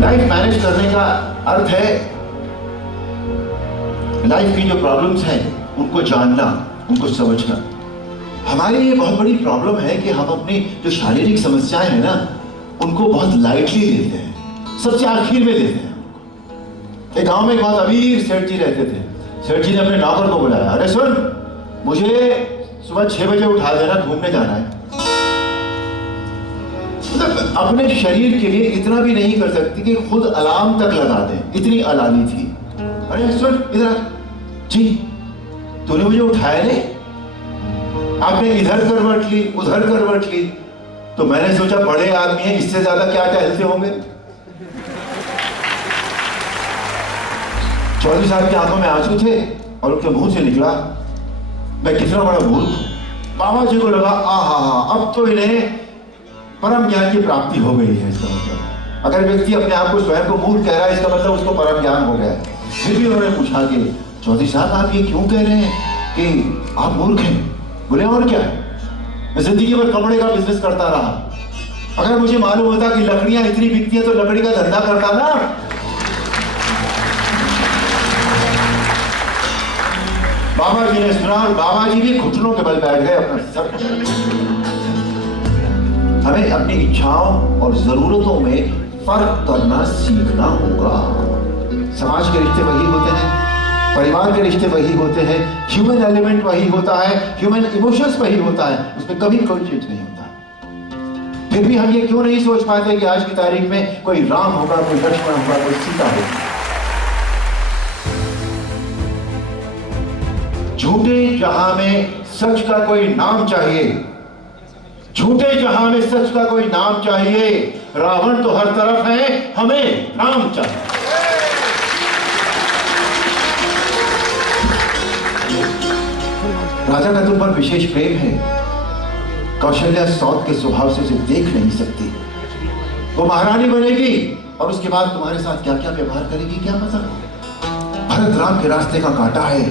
Life manage करने का अर्थ है लाइफ की जो प्रॉब्लम्स हैं उनको जानना, उनको समझना। हमारी ये बहुत बड़ी प्रॉब्लम है कि हम अपनी जो शारीरिक समस्याएं हैं ना उनको बहुत लाइटली लेते हैं, सबसे आखिर में लेते हैं। एक गांव में एक बहुत अमीर सेठ जी रहते थे। सेठ जी ने अपने नौकर को बुलाया, अरे सुन, मुझे सुबह 6 बजे उठा देना, घूमने जाना है। अपने शरीर के लिए इतना भी नहीं कर सकती कि खुद अलार्म तक लगा दे, इतनी अलानी थी। अरे सुन इधर जी, तूने मुझे उठाया नहीं, आपने इधर करवट ली उधर करवट ली, तो मैंने सोचा बड़े आदमी हैं, इससे ज्यादा क्या टहलते होंगे। चौधरी साहब की आंखों में आंसू थे और उनके मुंह से निकला, मैं कितना बड़ा मूर्ख हूं। बाबा जी को लगा आहा, अब तो इन्हें परम ज्ञान की प्राप्ति हो गई है। इसका मतलब अगर व्यक्ति अपने आप को स्वयं को मूर्ख कह रहा है, इसका मतलब उसको परम ज्ञान हो गया है। फिर भी उन्होंने पूछा कि चौधरी साहब आप ये क्यों कह रहे हैं कि आप मूर्ख हैं? बोले और क्या, मैं जिंदगी भर कपड़े का बिजनेस करता रहा, अगर मुझे मालूम होता कि लकड़ियां इतनी बिकती है तो लकड़ी का धंधा करता ना। बाबा जी ने सुना और बाबा जी भी घुटनों के बल बैठ गए अपना सर। हमें अपनी इच्छाओं और जरूरतों में फर्क करना सीखना होगा। समाज के रिश्ते वही होते हैं, परिवार के रिश्ते वही होते हैं, ह्यूमन एलिमेंट वही होता है, ह्यूमन इमोशंस वही होता है, उसमें कभी कोई चेंज नहीं होता। फिर भी हम ये क्यों नहीं सोच पाते कि आज की तारीख में कोई राम होगा, कोई लक्ष्मण होगा, कोई सीता होगी। झूठे जहां में सच का कोई नाम चाहिए, झूठे जहां में सच का कोई नाम चाहिए। रावण तो हर तरफ है, हमें राम चाहिए। राजा का तुम पर विशेष प्रेम है। कौशल्या सौत के स्वभाव से उसे देख नहीं सकती। वो महारानी बनेगी और उसके बाद तुम्हारे साथ क्या क्या व्यवहार करेगी क्या पता। भरत राम के रास्ते का कांटा है।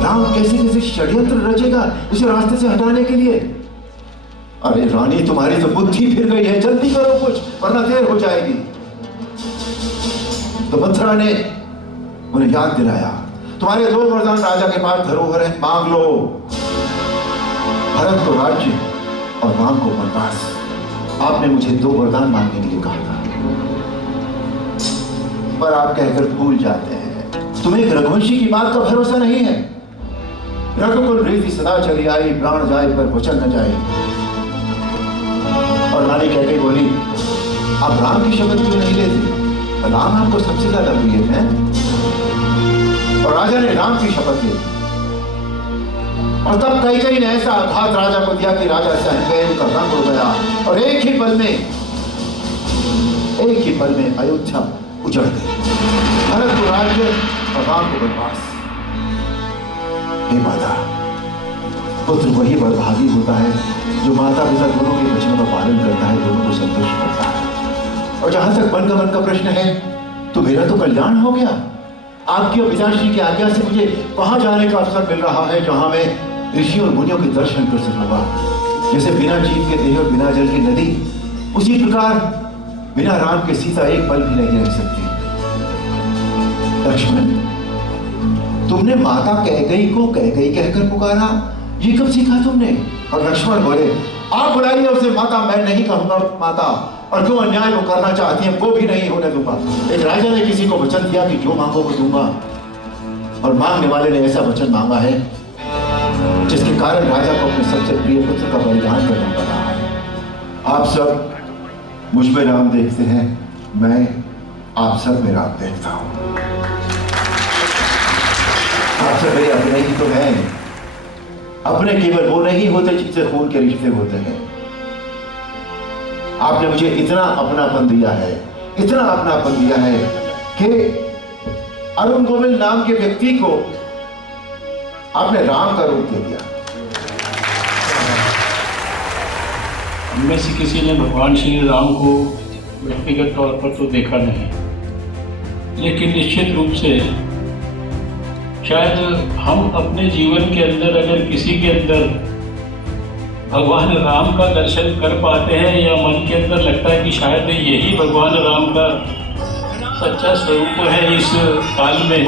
राम कैसे कैसे षड्यंत्र रचेगा उसे रास्ते से हटाने के लिए। अरे रानी, तुम्हारी तो बुद्धि फिर गई है, जल्दी करो कुछ वरना देर हो जाएगी। तो मंथरा ने उन्हें याद दिलाया, तुम्हारे 2 वरदान राजा के पास धरोहर है, मांग लो। भरत को राज्य और राम को वनवास। आपने मुझे 2 वरदान मांगने के लिए कहा था, पर आप कहकर भूल जाते हैं। तुम्हें एक रघुवंशी की बात का भरोसा नहीं है। रघुकुल रीति सदा चली आई, प्राण जाए पर वचन न जाए। और रानी कह गई बोली, आप राम की शपथ क्यों नहीं लेते? राम आपको सबसे ज्यादा प्रिय है। और राजा ने राम की शपथ ली। और तब कई ने ऐसा आघात राजा को दिया कि राजा सहम गए, उनका रंग हो गया और एक ही पल में अयोध्या उजड़ गई। भरत को राज्य और राम को वनवास। हे माता, पुत्र वही बड़भागी होता है जो माता पिता दोनों के वचनों का पालन करता है, दोनों को संतुष्ट करता है। और जहां तक मन का प्रश्न है, तो मेरा तो कल्याण हो गया। आपकी और पिताश्री की आज्ञा से मुझे वहां जाने का अवसर मिल रहा है जहां मैं ऋषि और मुनियों के दर्शन कर सकूंगा। जैसे बिना जीव के देह और बिना जल की नदी, उसी प्रकार बिना राम के सीता एक पल भी नहीं रह सकती। लक्ष्मण, तुमने माता कैकेयी को कैकेयी कहकर पुकारा, ये कब सीखा तुमने? और लक्ष्मण बोले, आप बुलाइए उसे माता, मैं नहीं कहूंगा माता, और जो अन्याय वो करना चाहती है वो भी नहीं होने दूंगा। एक राजा ने किसी को वचन दिया कि जो मांगो वो दूंगा, और मांगने वाले ने ऐसा वचन मांगा है जिसके कारण राजा को अपने सबसे प्रिय पुत्र का बलिदान करना पड़ा है। आप सब मुझ में राम देखते हैं, मैं आप सब में राम देखता हूं। आप सब मेरे अपने ही तो हैं। अपने केवल वो नहीं होते जिनसे खून के रिश्ते होते हैं। आपने मुझे इतना अपनापन दिया है, इतना अपनापन दिया है कि अरुण गोविल नाम के व्यक्ति को आपने राम का रूप दे दिया। में से किसी ने भगवान श्री राम को व्यक्तिगत तौर पर तो देखा नहीं, लेकिन निश्चित रूप से शायद हम अपने जीवन के अंदर अगर किसी के अंदर भगवान राम का दर्शन कर पाते हैं या मन के अंदर लगता है कि शायद यही भगवान राम का सच्चा स्वरूप है इस काल में,